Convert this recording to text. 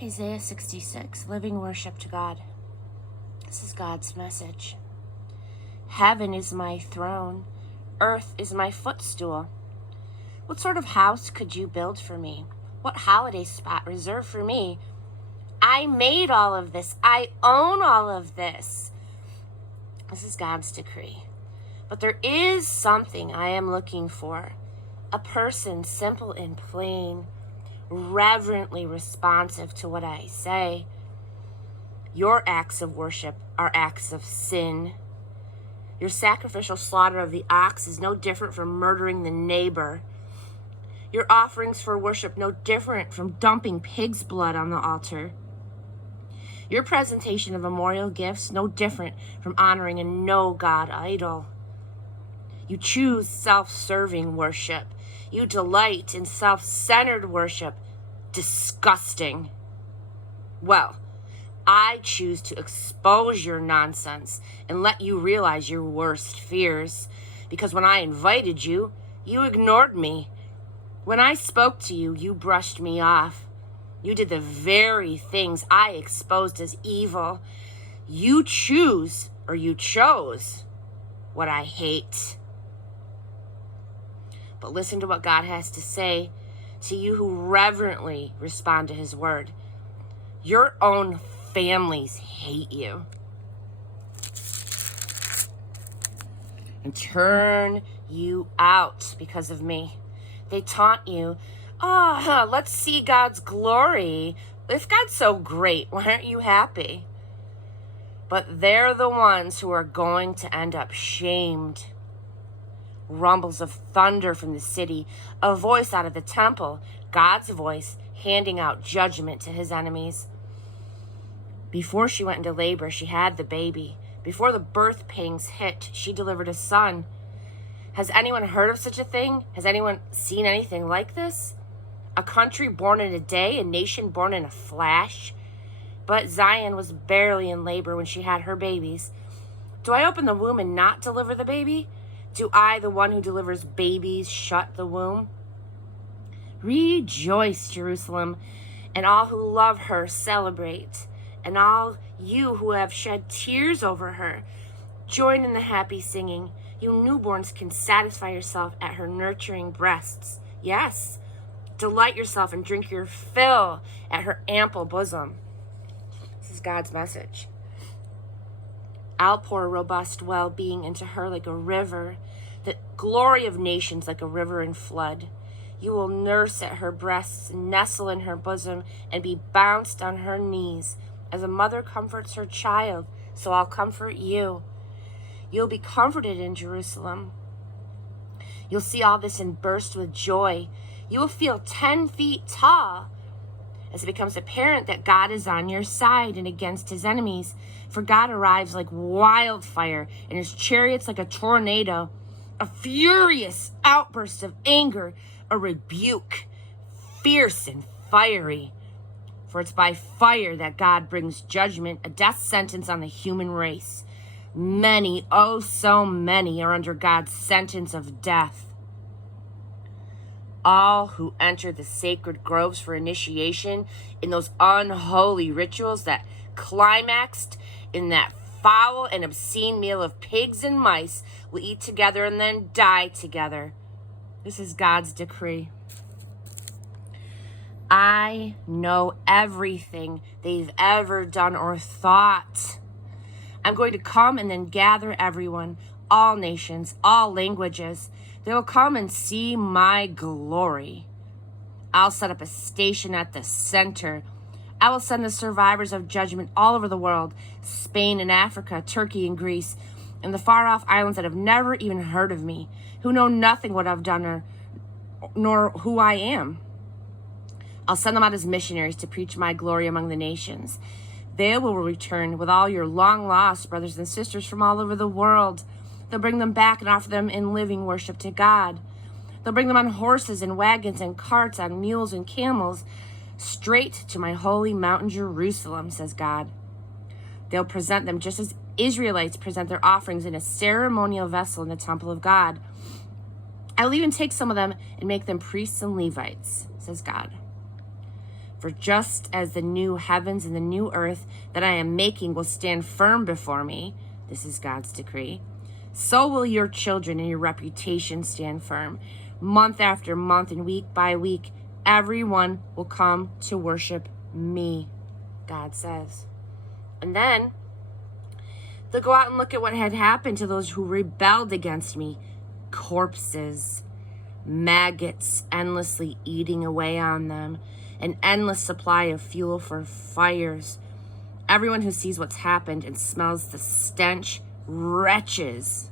Isaiah 66, living worship to God. This is God's message. Heaven is my throne, earth is my footstool. What sort of house could you build for me? What holiday spot reserved for me? I made all of this. I own all of this. This is God's decree. But there is something I am looking for. A person simple and plain, reverently responsive to what I say. Your acts of worship are acts of sin. Your sacrificial slaughter of the ox is no different from murdering the neighbor. Your offerings for worship no different from dumping pig's blood on the altar. Your presentation of memorial gifts no different from honoring a no-God idol. You choose self-serving worship. You delight in self-centered worship. Disgusting. Well, I choose to expose your nonsense and let you realize your worst fears. Because when I invited you, you ignored me. When I spoke to you, you brushed me off. You did the very things I exposed as evil. You chose what I hate. But listen to what God has to say to you who reverently respond to his word. Your own families hate you and turn you out because of me. They taunt you, let's see God's glory. If God's so great, why aren't you happy? But they're the ones who are going to end up shamed. Rumbles of thunder from the city, a voice out of the temple, God's voice handing out judgment to his enemies. Before she went into labor, she had the baby. Before the birth pangs hit, she delivered a son. Has anyone heard of such a thing? Has anyone seen anything like this? A country born in a day, a nation born in a flash. But Zion was barely in labor when she had her babies. Do I open the womb and not deliver the baby? Do I, the one who delivers babies, shut the womb? Rejoice, Jerusalem, and all who love her celebrate, and all you who have shed tears over her, join in the happy singing. You newborns can satisfy yourself at her nurturing breasts. Yes, delight yourself and drink your fill at her ample bosom. This is God's message. I'll pour robust well-being into her like a river, the glory of nations like a river in flood. You will nurse at her breasts, nestle in her bosom, and be bounced on her knees. As a mother comforts her child, so I'll comfort you. You'll be comforted in Jerusalem. You'll see all this and burst with joy. You will feel 10 feet tall as it becomes apparent that God is on your side and against his enemies. For God arrives like wildfire, and his chariots like a tornado, a furious outburst of anger, a rebuke, fierce and fiery. For it's by fire that God brings judgment, a death sentence on the human race. Many, oh so many, are under God's sentence of death. All who enter the sacred groves for initiation in those unholy rituals that climaxed in that foul and obscene meal of pigs and mice will eat together and then die together. This is God's decree. I know everything they've ever done or thought. I'm going to come and then gather everyone, all nations, all languages. They will come and see my glory. I'll set up a station at the center. I will send the survivors of judgment all over the world, Spain and Africa, Turkey and Greece, and the far-off islands that have never even heard of me, who know nothing what I've done nor who I am. I'll send them out as missionaries to preach my glory among the nations. They will return with all your long-lost brothers and sisters from all over the world. They'll bring them back and offer them in living worship to God. They'll bring them on horses and wagons and carts, on mules and camels, straight to my holy mountain Jerusalem, says God. They'll present them just as Israelites present their offerings in a ceremonial vessel in the temple of God. I'll even take some of them and make them priests and Levites, says God. For just as the new heavens and the new earth that I am making will stand firm before me, this is God's decree, so will your children and your reputation stand firm. Month after month and week by week, everyone will come to worship me, God says. And then they'll go out and look at what had happened to those who rebelled against me. Corpses, maggots endlessly eating away on them, an endless supply of fuel for fires. Everyone who sees what's happened and smells the stench retches